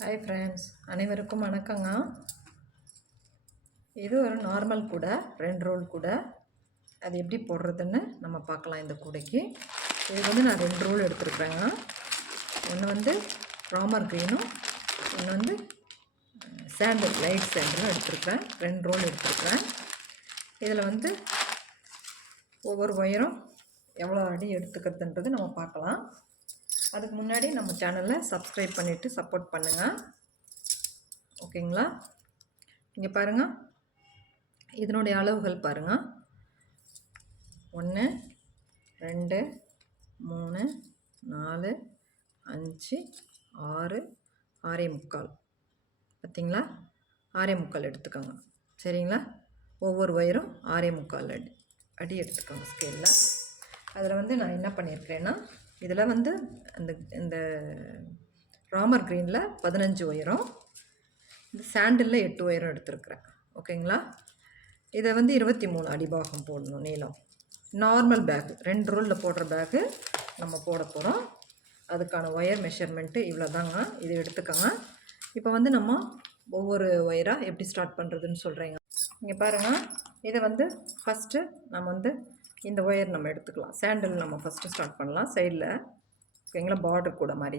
Hi friends, அனைவருக்கும் வணக்கங்க. இது ஒரு நார்மல் கூடை, 2 ரோல் கூடை. அது எப்படி போடுறதுன்னு நம்ம பார்க்கலாம். இந்த கூடைக்கு இது நான் 2 ரோல் எடுத்துருக்குறேங்க. ஒன்று ராமர் க்ரீனும் ஒன்று சாண்டல், லைட் சாண்டலும் எடுத்துருக்குறேன். 2 ரோல் எடுத்துருக்குறேன். இதில் ஒவ்வொரு ஒயரும் எவ்வளோ அடி எடுத்துக்கிறதுன்றது நம்ம பார்க்கலாம். அதுக்கு முன்னாடி நம்ம சேனலை சப்ஸ்கிரைப் பண்ணிவிட்டு சப்போர்ட் பண்ணுங்கள். ஓகேங்களா? இங்கே பாருங்கள், இதனுடைய அளவுகள் பாருங்கள். 1 2 3 4 5 6 6.25. பார்த்திங்களா? 6.25 எடுத்துக்கோங்க. சரிங்களா? ஒவ்வொரு ஒயரும் 6.25 அடி எடுத்துக்கோங்க ஸ்கேலில். அதில் நான் என்ன பண்ணியிருக்கிறேன்னா, இதில் இந்த ராமர் க்ரீனில் 15 ஒயரும், இந்த சாண்டலில் 8 ஒயரும் எடுத்துருக்குறேன். ஓகேங்களா? இதை 23 அடிபாகம் போடணும் நீளம். நார்மல் பேக்கு, 2 ரோலில் போடுற பேக்கு நம்ம போட போகிறோம். அதுக்கான ஒயர் மெஷர்மெண்ட்டு இவ்வளோ தாங்க. இது எடுத்துக்கோங்க. இப்போ நம்ம ஒவ்வொரு ஒயராக எப்படி ஸ்டார்ட் பண்ணுறதுன்னு சொல்கிறேங்க. இங்கே பாருங்கள், இதை ஃபஸ்ட்டு நம்ம இந்த ஒயர் நம்ம எடுத்துக்கலாம். சாண்டல் நம்ம ஃபஸ்ட்டு ஸ்டார்ட் பண்ணலாம் சைடில். ஓகேங்களா? பார்டர் கூட மாதிரி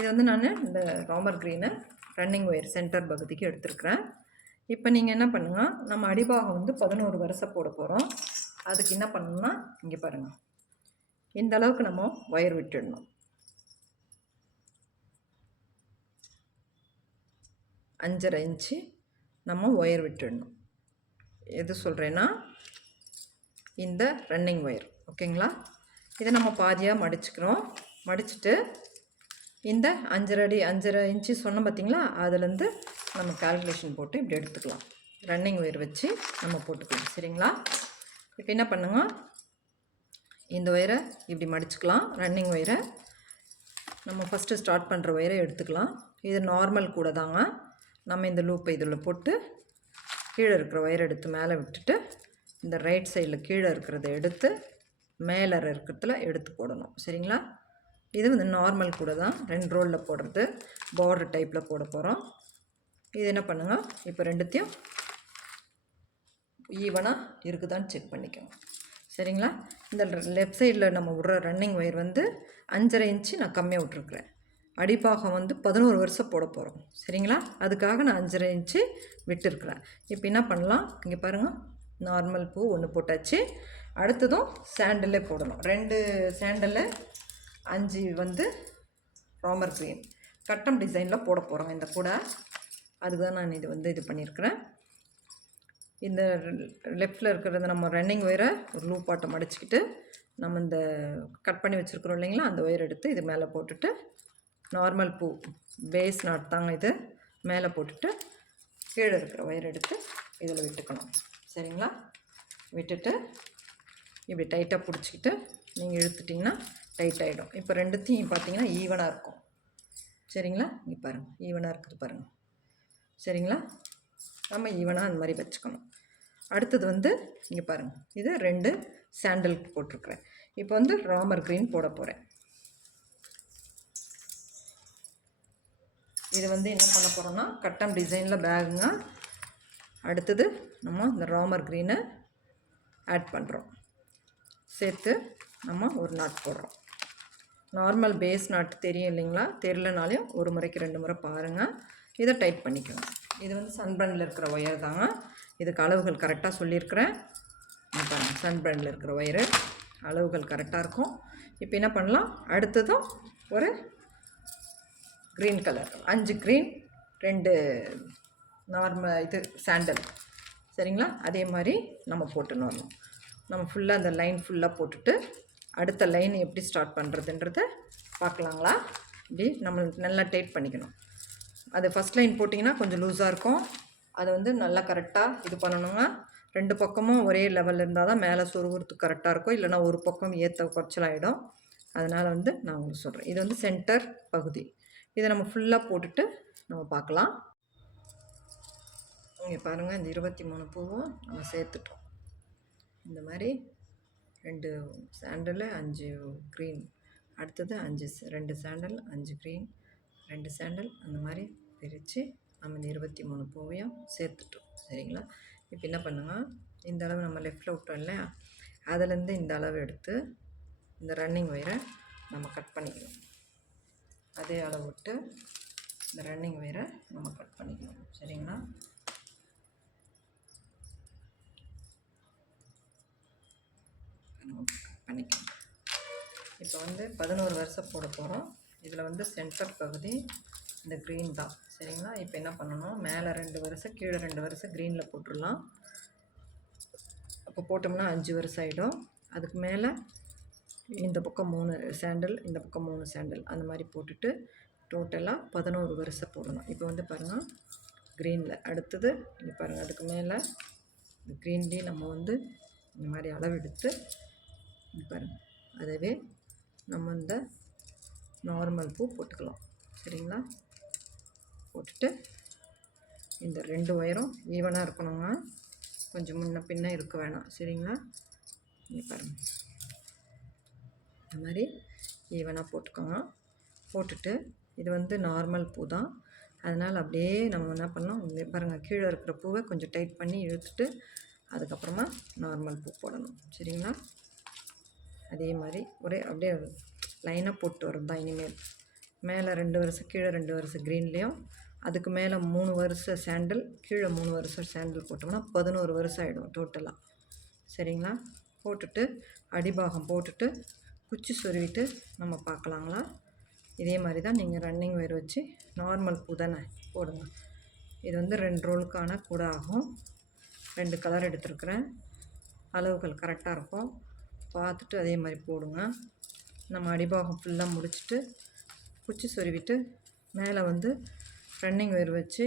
இது நான் இந்த ராமர் க்ரீனை ரன்னிங் ஒயர் சென்டர் பகுதிக்கு எடுத்துருக்குறேன். இப்போ நீங்கள் என்ன பண்ணுங்கள், நம்ம அடிபாகம் 11 வரிசை போட போகிறோம். அதுக்கு என்ன பண்ணணும்னா, இங்கே பாருங்கள், இந்த அளவுக்கு நம்ம ஒயர் விட்டுடணும். 5.5 இன்ச்சு நம்ம ஒயர் விட்டுடணும். எது சொல்கிறேன்னா, இந்த ரன்னிங் ஒயர். ஓகேங்களா? இதை நம்ம பாதியாக மடிச்சுக்கிறோம். மடிச்சுட்டு இந்த 5.5 இன்ச்சு சொன்னோம் பார்த்திங்களா, அதுலேருந்து நம்ம கால்குலேஷன் போட்டு இப்படி எடுத்துக்கலாம். ரன்னிங் ஒயர் வச்சு நம்ம போட்டுக்கலாம். சரிங்களா? இப்போ என்ன பண்ணுங்க, இந்த ஒயரை இப்படி மடிச்சுக்கலாம். ரன்னிங் ஒயரை நம்ம ஃபஸ்ட்டு ஸ்டார்ட் பண்ணுற ஒயரை எடுத்துக்கலாம். இது நார்மல் கூட தாங்க. நம்ம இந்த லூப்பை இதில் போட்டு கீழே இருக்கிற ஒயரை எடுத்து மேலே விட்டுட்டு, இந்த ரைட் சைடில் கீழே இருக்கிறத எடுத்து மேலே இருக்கிறதுல எடுத்து போடணும். சரிங்களா? இது நார்மல் கூட தான், 2 ரோலில் போடுறது, பார்டர் டைப்பில் போட போகிறோம். இது என்ன பண்ணுங்கள், இப்போ ரெண்டுத்தையும் ஈவனாக இருக்குதான்னு செக் பண்ணிக்கோங்க. சரிங்களா? இந்த லெஃப்ட் சைடில் நம்ம விட்ற ரன்னிங் ஒயர் 5.5 இன்ச்சு நான் கம்மியாக விட்ருக்குறேன். அடிப்பாகம் 11 வருஷம் போட போகிறோம். சரிங்களா? அதுக்காக நான் 5.5 இன்ச்சு விட்டுருக்குறேன். இப்போ என்ன பண்ணலாம், இங்கே பாருங்கள், நார்மல் பூ 1 போட்டாச்சு. அடுத்ததும் சாண்டலே போடணும். 2 சாண்டலு, 5 ராமர் க்ரீன் கட்டம் டிசைனில் போட போகிறோம் இந்த கூட. அதுக்கு தான் நான் இது பண்ணியிருக்கிறேன். இந்த லெஃப்டில் இருக்கிறது நம்ம ரன்னிங் ஒயரை ஒரு லூப்பாட்டை மடிச்சுக்கிட்டு, நம்ம இந்த கட் பண்ணி வச்சுருக்குறோம் இல்லைங்களா, அந்த ஒயர் எடுத்து இது மேலே போட்டுட்டு, நார்மல் பூ பேஸ் நாட் தாங்க இது, மேலே போட்டுட்டு கீழே இருக்கிற ஒயர் எடுத்து இதில் விட்டுக்கணும். சரிங்களா? விட்டுட்டு இப்படி டைட்டாக பிடிச்சிக்கிட்டு நீங்கள் இழுத்துட்டிங்கன்னா டைட் ஆகிடும். இப்போ ரெண்டுத்தையும் பார்த்தீங்கன்னா ஈவனாக இருக்கும். சரிங்களா? இங்கே பாருங்கள், ஈவனாக இருக்குது பாருங்கள். சரிங்களா? நம்ம ஈவனாக அந்த மாதிரி வச்சுக்கணும். அடுத்தது இங்கே பாருங்கள், இது 2 சாண்டலுக்கு போட்டிருக்கிறேன். இப்போ ராமர் க்ரீன் போட போகிறேன். இது என்ன பண்ண போகிறோன்னா, கட்டம் டிசைனில் பேகுங்க. அடுத்தது நம்ம இந்த ராமர் க்ரீனை ஆட் பண்ணுறோம். சேர்த்து நம்ம ஒரு நாட் போடுறோம். நார்மல் பேஸ் நாட் தெரியும் இல்லைங்களா? தெரியலனாலையும் ஒரு முறைக்கு 2 முறை பாருங்கள். இதை டைட் பண்ணிக்கோங்க. இது சன்பிரண்டில் இருக்கிற ஒயர் தாங்க. இதுக்கு அளவுகள் கரெக்டாக சொல்லியிருக்கிறேன். பாருங்கள், சன்பிரண்டில் இருக்கிற ஒயரு அளவுகள் கரெக்டாக இருக்கும். இப்போ என்ன பண்ணலாம், அடுத்ததும் ஒரு க்ரீன் கலர், 5 க்ரீன் 2 நார்மல் இது சாண்டல். சரிங்களா? அதே மாதிரி நம்ம போட்டுன்னு வரணும். நம்ம ஃபுல்லாக அந்த லைன் ஃபுல்லாக போட்டுட்டு அடுத்த லைன் எப்படி ஸ்டார்ட் பண்ணுறதுன்றத பார்க்கலாங்களா? இப்படி நம்ம நல்லா டைட் பண்ணிக்கணும். அது ஃபஸ்ட் லைன் போட்டிங்கன்னா கொஞ்சம் லூஸாக இருக்கும். அதை நல்லா கரெக்டாக இது பண்ணணுங்க. 2 பக்கமும் ஒரே லெவலில் இருந்தால் தான் மேலே சொருகிறதுக்கு கரெக்டாக இருக்கும். இல்லைனா ஒரு பக்கம் ஏற்ற குறைச்சலாகிடும். அதனால் நான் உங்களுக்கு சொல்கிறேன். இது சென்டர் பகுதி. இதை நம்ம ஃபுல்லாக போட்டுட்டு நம்ம பார்க்கலாம். இங்கே பாருங்கள், இந்த 23 பூவும் நம்ம சேர்த்துட்டோம். இந்த மாதிரி 2 சாண்டலு, 5 க்ரீன், அடுத்தது 2 சாண்டல், 5 க்ரீன், 2 சாண்டில் அந்த மாதிரி பிரித்து நம்ம இந்த 23 பூவையும் சேர்த்துட்டோம். சரிங்களா? இப்போ என்ன பண்ணுங்க, இந்த அளவு நம்ம லெஃப்ட்டில் விட்டோம் இல்லையா, அதுலேருந்து இந்த அளவு எடுத்து இந்த ரன்னிங் ஒயரை நம்ம கட் பண்ணிக்கணும். அதே அளவு விட்டு இந்த ரன்னிங் ஒயரை நம்ம கட் பண்ணிக்கணும். சரிங்களா? பண்ணிக்கணும். இப்போ வந்து 11 வருஷம் போட போகிறோம். இதில் வந்து சென்டர் பகுதி இந்த க்ரீன் தான். சரிங்களா? இப்போ என்ன பண்ணணும், மேலே 2 வருஷம் கீழே 2 வருஷம் க்ரீனில் போட்டுடலாம். அப்போ போட்டோம்னா 5 வருஷம் ஆகிடும். அதுக்கு மேலே இந்த பக்கம் 3 சாண்டில், இந்த பக்கம் 3 சாண்டில் அந்த மாதிரி போட்டுட்டு டோட்டலாக 11 வருஷம் போடணும். இப்போ வந்து பாருங்கள் க்ரீனில் அடுத்தது இங்கே பாருங்கள், அதுக்கு மேலே இந்த க்ரீன்லேயே நம்ம வந்து இந்த மாதிரி அளவு எடுத்து இங்கே பாருங்கள், அதவே நம்ம இந்த நார்மல் பூ போட்டுக்கலாம். சரிங்களா? போட்டுட்டு இந்த 2 ஒயரும் ஈவனாக இருக்கணுங்க, கொஞ்சம் முன்ன பின்ன இருக்க வேணாம். சரிங்களா? இங்கே பாருங்கள், இந்த மாதிரி ஈவனாக போட்டுக்கோங்க. போட்டுட்டு இது வந்து நார்மல் பூ தான், அதனால் அப்படியே நம்ம என்ன பண்ணோம், இங்கே பாருங்கள் கீழே இருக்கிற பூவை கொஞ்சம் டைட் பண்ணி இழுத்துட்டு அதுக்கப்புறமா நார்மல் பூ போடணும். சரிங்களா? அதே மாதிரி ஒரே அப்படியே லைனாக போட்டு வரும் தான் இனிமேல். மேலே 2 வருஷம் கீழே 2 வருஷம் க்ரீன்லேயும், அதுக்கு மேலே 3 வருஷம் சாண்டில், கீழே 3 வருஷம் சாண்டில் போட்டோம்னா 11 வருஷம் ஆகிடும் டோட்டலாக. சரிங்களா? போட்டுட்டு அடிபாகம் போட்டுட்டு குச்சி சொருவிட்டு நம்ம பார்க்கலாங்களா? இதே மாதிரி தான் நீங்கள் ரன்னிங் ஒயர் வச்சு நார்மல் பூ தானே போடுங்க. இது வந்து 2 ரோலுக்கான கூட ஆகும். 2 கலர் எடுத்துருக்குறேன், அளவுகள் கரெக்டாக இருக்கும். பார்த்துட்டு அதே மாதிரி போடுங்க. நம்ம அடிபாகம் ஃபுல்லாக முடிச்சுட்டு குச்சி சொருவிட்டு மேலே வந்து ரன்னிங் ஒயர் வச்சு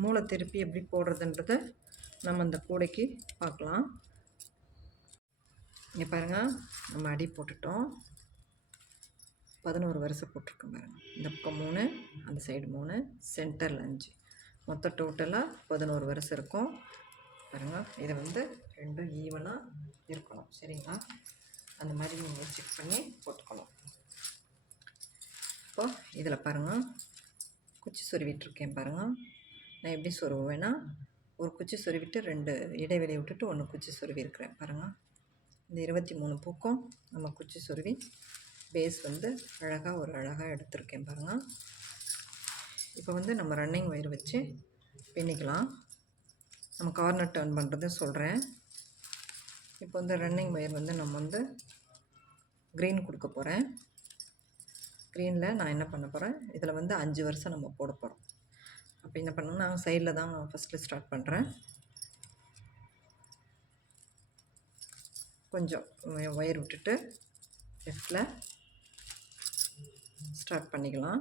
மூளை திருப்பி எப்படி போடுறதுன்றத நம்ம அந்த கூடைக்கு பார்க்கலாம். இங்கே பாருங்கள், நம்ம அடி போட்டுட்டோம். 11 வருஷம் போட்டிருக்கோம் பாருங்கள். இந்த பக்கம் 3, அந்த சைடு 3, சென்டரில் 5, மொத்தம் டோட்டலாக 11 வருஷம் இருக்கும். பாருங்கள், இதை வந்து 2 ஈவனாக இருக்கணும். சரிங்களா? அந்த மாதிரி நீங்கள் செக் பண்ணி போட்டுக்கணும். இப்போது இதில் பாருங்கள் குச்சி சொருவிட்டுருக்கேன் பாருங்கள். நான் எப்படி சொருவேன்னா, ஒரு குச்சி சொருவிட்டு 2 இடைவெளி விட்டுட்டு 1 குச்சி சொருவிருக்கிறேன் பாருங்கள். இந்த 23 பூக்கும் நம்ம குச்சி சொருவி பேஸ் வந்து அழகாக எடுத்திருக்கேன் பாருங்கள். இப்போ வந்து நம்ம ரன்னிங் ஒயர் வச்சு பின்னிக்கலாம். நம்ம கார்னர் டர்ன் பண்ணுறது சொல்கிறேன். இப்போ வந்து ரன்னிங் ஒயர் வந்து நம்ம வந்து க்ரீன் கொடுக்க போகிறேன். க்ரீனில் நான் என்ன பண்ண போகிறேன், இதில் வந்து 5 வருஷம் நம்ம போட போகிறோம். அப்போ என்ன பண்ணணும், நான் சைடில் தான் ஃபஸ்ட்டில் ஸ்டார்ட் பண்ணுறேன். கொஞ்சம் ஒயர் விட்டுட்டு லெஃப்டில் ஸ்டார்ட் பண்ணிக்கலாம்.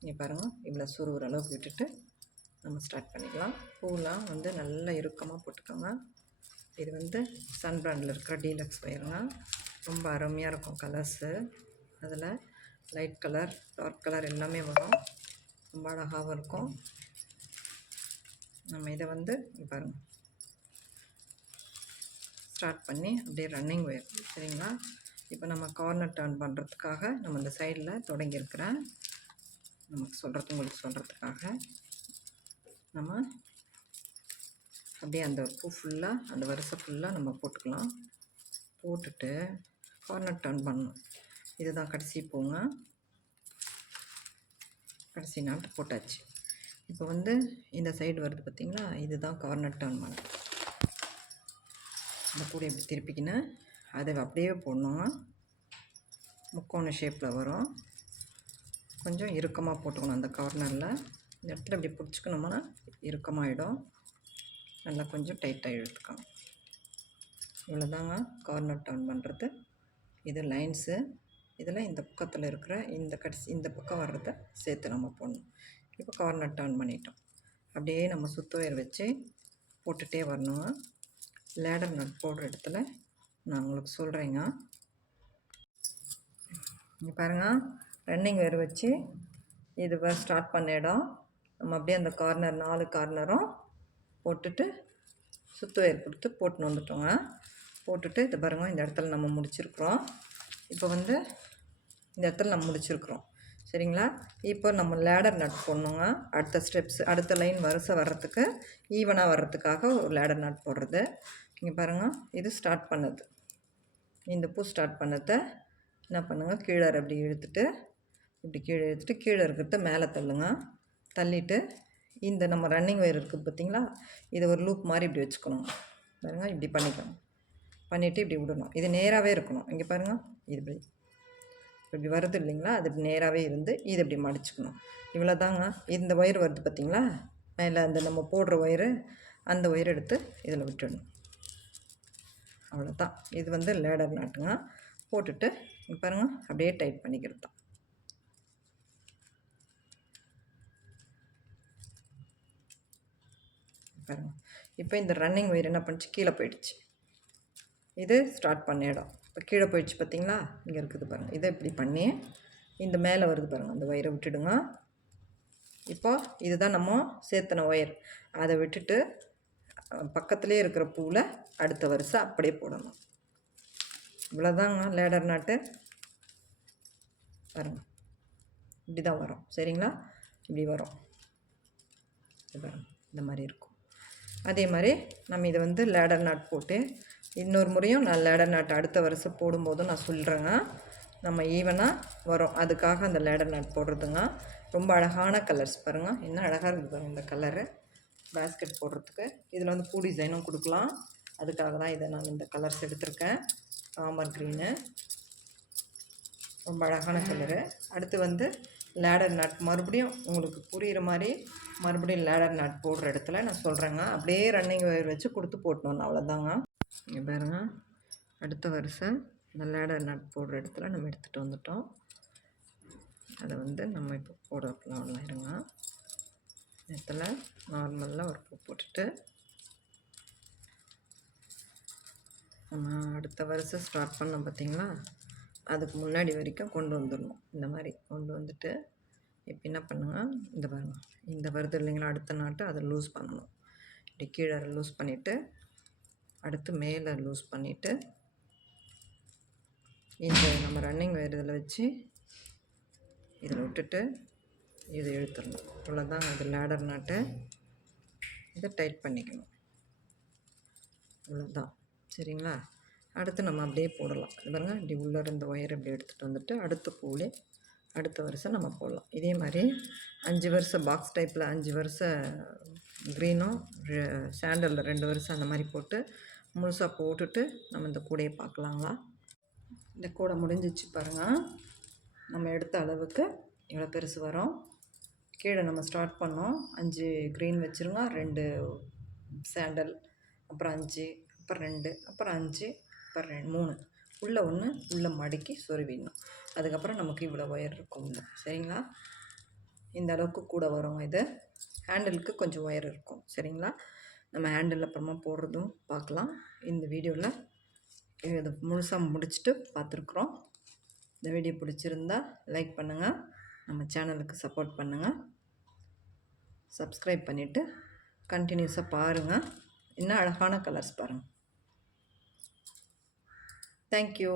இங்கே பாருங்கள், இவ்வளோ சுருவுற அளவுக்கு விட்டுட்டு நம்ம ஸ்டார்ட் பண்ணிக்கலாம். பூலாம் வந்து நல்லா இறுக்கமாக போட்டுக்கோங்க. இது வந்து சன் பிராண்டில் இருக்கிற டீலக்ஸ் ஒயருங்க. ரொம்ப அருமையாக இருக்கும் கலர்ஸு. அதில் லைட் கலர், டார்க் கலர் எல்லாமே வரும். ரொம்ப அழகாகவும் இருக்கும். நம்ம இதை வந்து பாருங்கள் ஸ்டார்ட் பண்ணி அப்படியே ரன்னிங் ஒயர். சரிங்களா? இப்போ நம்ம கார்னர் டர்ன் பண்ணுறதுக்காக நம்ம இந்த சைடில் தொடங்கியிருக்கிறேன். உங்களுக்கு சொல்கிறதுக்காக நம்ம அப்படியே அந்த பூ ஃபுல்லாக, அந்த வரிசை ஃபுல்லாக நம்ம போட்டுக்கலாம். போட்டுட்டு கார்னர் டர்ன் பண்ணணும். இதுதான் கடைசி பூங்க. கடைசி நாட்டு போட்டாச்சு. இப்போ வந்து இந்த சைடு வருது பார்த்திங்களா, இதுதான் கார்னர் டர்ன் பண்ண. இந்த கூட இப்படி திருப்பிக்கினேன், அதை அப்படியே போடணுங்க. முக்கோண ஷேப்பில் வரும். கொஞ்சம் இறுக்கமாக போட்டுக்கணும் அந்த கார்னரில். இந்த இடத்துல இப்படி பிடிச்சிக்கணும்னா இறுக்கமாகிடும். நல்லா கொஞ்சம் டைட்டாக இழுத்துக்கணும். இவ்வளோதாங்க கார்னர் டர்ன் பண்ணுறது. இது லைன்ஸு. இதில் இந்த பக்கத்தில் இருக்கிற இந்த பக்கம் வர்றதை சேர்த்து நம்ம போடணும். இப்போ கார்னர் டர்ன் பண்ணிட்டோம். அப்படியே நம்ம சுத்து ஒயர் வச்சு போட்டுகிட்டே வரணுங்க. லேடர் நட் போடுற இடத்துல நான் உங்களுக்கு சொல்கிறேங்க. இங்கே பாருங்கள், ரன்னிங் ஒயர் வச்சு இது ஸ்டார்ட் பண்ண இடம் நம்ம அப்படியே அந்த கார்னர் 4 கார்னரும் போட்டுட்டு சுத்து ஒயர் கொடுத்து போட்டுன்னு வந்துட்டோங்க. போட்டுட்டு இது பாருங்கள், இந்த இடத்துல நம்ம முடிச்சிருக்கிறோம். இப்போ வந்து இந்த இடத்துல நம்ம முடிச்சிருக்கிறோம். ஸோ சரிங்களா? இப்போ நம்ம லேடர் நட் போடணுங்க. அடுத்த ஸ்டெப்ஸ் அடுத்த லைன் வரிசை வர்றதுக்கு ஈவனாக வர்றதுக்காக ஒரு லேடர் நட் போடுறது. இங்கே பாருங்கள், இது ஸ்டார்ட் பண்ணது. இந்த பூ ஸ்டார்ட் பண்ணதை என்ன பண்ணுங்கள், கீழே அப்படி இழுத்துட்டு இப்படி கீழே இழுத்துட்டு கீழே இருக்கிறத மேலே தள்ளுங்க. தள்ளிட்டு இந்த நம்ம ரன்னிங் ஒயர் இருக்குது பார்த்தீங்களா, இதை ஒரு லூப் மாதிரி இப்படி வச்சுக்கணும். பாருங்கள், இப்படி பண்ணிக்கணும். பண்ணிவிட்டு இப்படி விடணும். இது நேராகவே இருக்கணும். இங்கே பாருங்கள், இது இப்படி வருது இல்லைங்களா, அது இப்படி நேராகவே இருந்து இது இப்படி மடிச்சுக்கணும். இவ்வளோ தாங்க. இந்த ஒயர் வருது பார்த்தீங்களா, மேலே அந்த நம்ம போடுற ஒயரு, அந்த ஒயர் எடுத்து இதில் விட்டுடணும். அவ்வளோதான். இது வந்து லேடர் நாட்டுங்க. போட்டுட்டு இங்கே பாருங்கள், அப்படியே டைட் பண்ணிக்கிறது தான். பாருங்கள், இப்போ இந்த ரன்னிங் ஒயர் என்ன பண்ணிச்சு, கீழே போயிடுச்சு. இது ஸ்டார்ட் பண்ண இடம் இப்போ கீழே போயிடுச்சு பார்த்தீங்களா, இங்கே இருக்குது பாருங்கள். இதை இப்படி பண்ணி இந்த மேலே வருது பாருங்கள், அந்த ஒயரை விட்டுடுங்க. இப்போ இதுதான் நம்ம சேர்த்தன ஒயர். அதை விட்டுட்டு பக்கத்துலேயே இருக்கிற பூவில் அடுத்த வரிசை அப்படியே போடணும். இவ்வளோதாங்க லேடர் நாட்டு. பாருங்கள், இப்படி தான் வரும். சரிங்களா, இப்படி வரும். பாருங்கள், இந்த மாதிரி இருக்கும். அதே மாதிரி நம்ம இதை வந்து லேடர் நாட் போட்டு இன்னொரு முறையும் நான் லேடர் நாட் அடுத்த வருஷம் போடும்போதும் நான் சொல்கிறேங்க. நம்ம ஈவனாக வரும், அதுக்காக அந்த லேடர் நாட் போடுறதுங்க. ரொம்ப அழகான கலர்ஸ் பாருங்கள், என்ன அழகாக இருக்குது பாருங்கள் இந்த கலரு. பேஸ்கெட் போடுறதுக்கு இதில் வந்து பூ டிசைனும் கொடுக்கலாம். அதுக்காக தான் இதை நான் இந்த கலர்ஸ் எடுத்திருக்கேன். ராமர் க்ரீனு ரொம்ப அழகான கலரு. அடுத்து வந்து லேடர் நாட் மறுபடியும் உங்களுக்கு புரிகிற மாதிரி மறுபடியும் லேடர் நாட் போடுற இடத்துல நான் சொல்கிறேங்க. அப்படியே ரன்னிங் ஒயர் வச்சு கொடுத்து போட்டணும், அவ்வளோதாங்க. இங்கே பாருங்க, அடுத்த வரிசை இந்த லேடர் நாட் போடுற இடத்துல நம்ம எடுத்துகிட்டு வந்துட்டோம். அதை வந்து நம்ம இப்போ போடலாம். இருங்க, இடத்துல நார்மலாக ஒரு பூ போட்டுட்டு நம்ம அடுத்த வரிசை ஸ்டார்ட் பண்ணோம் பார்த்தீங்களா, அதுக்கு முன்னாடி வரைக்கும் கொண்டு வந்துடணும். இந்த மாதிரி கொண்டு வந்துட்டு இப்போ என்ன பண்ணுங்க, இந்த பாருங்கள், இந்த வருது இல்லைங்களா அடுத்த நாட்டு, அதை லூஸ் பண்ணணும். இப்படி கீழே லூஸ் பண்ணிவிட்டு அடுத்து மேலே லூஸ் பண்ணிவிட்டு இந்த நம்ம ரன்னிங் ஒயர் இதில் வச்சு இதில் விட்டுட்டு இதை இழுத்துடணும். அவ்வளோதான், அது லேடர் நாட்டு. இதை டைட் பண்ணிக்கணும். அவ்வளோதான். சரிங்களா, அடுத்து நம்ம அப்படியே போடலாம். இது பாருங்கள், இப்படி உள்ளே இருந்த ஒயர் இப்படி எடுத்துகிட்டு வந்துட்டு அடுத்த பூவிலே அடுத்த வருஷம் நம்ம போடலாம். இதே மாதிரி 5 வருஷம் பாக்ஸ் டைப்பில் 5 வருஷம் க்ரீனும் சாண்டலில் 2 வருஷம் அந்த மாதிரி போட்டு முழுசாக போட்டுட்டு நம்ம இந்த கூடையை பார்க்கலாங்களா. இந்த கூடை முடிஞ்சிச்சு பாருங்கள். நம்ம எடுத்த அளவுக்கு இவ்வளோ பெருசு வரும். கீழே நம்ம ஸ்டார்ட் பண்ணோம், 5 க்ரீன் வச்சுருங்க, 2 சாண்டல், அப்புறம் 5, அப்புறம் 2, அப்புறம் 5, அப்புறம் 3, உள்ளே 1 உள்ளே மடக்கி சொருவிடணும். அதுக்கப்புறம் நமக்கு இவ்வளோ ஒயர் இருக்கும். சரிங்களா, இந்த அளவுக்கு கூட வரும். இது ஹேண்டிலுக்கு கொஞ்சம் ஒயர் இருக்கும். சரிங்களா, நம்ம ஹேண்டில் அப்புறமா போடுறதும் பார்க்கலாம். இந்த வீடியோவில் இது முழுசாக முடிச்சுட்டு பார்த்துருக்குறோம். இந்த வீடியோ பிடிச்சிருந்தா லைக் பண்ணுங்கள், நம்ம சேனலுக்கு சப்போர்ட் பண்ணுங்கள், சப்ஸ்கிரைப் பண்ணிவிட்டு கண்டினியூஸாக பாருங்கள். இன்னும் அழகான கலர்ஸ் பாருங்கள். தேங்க்யூ.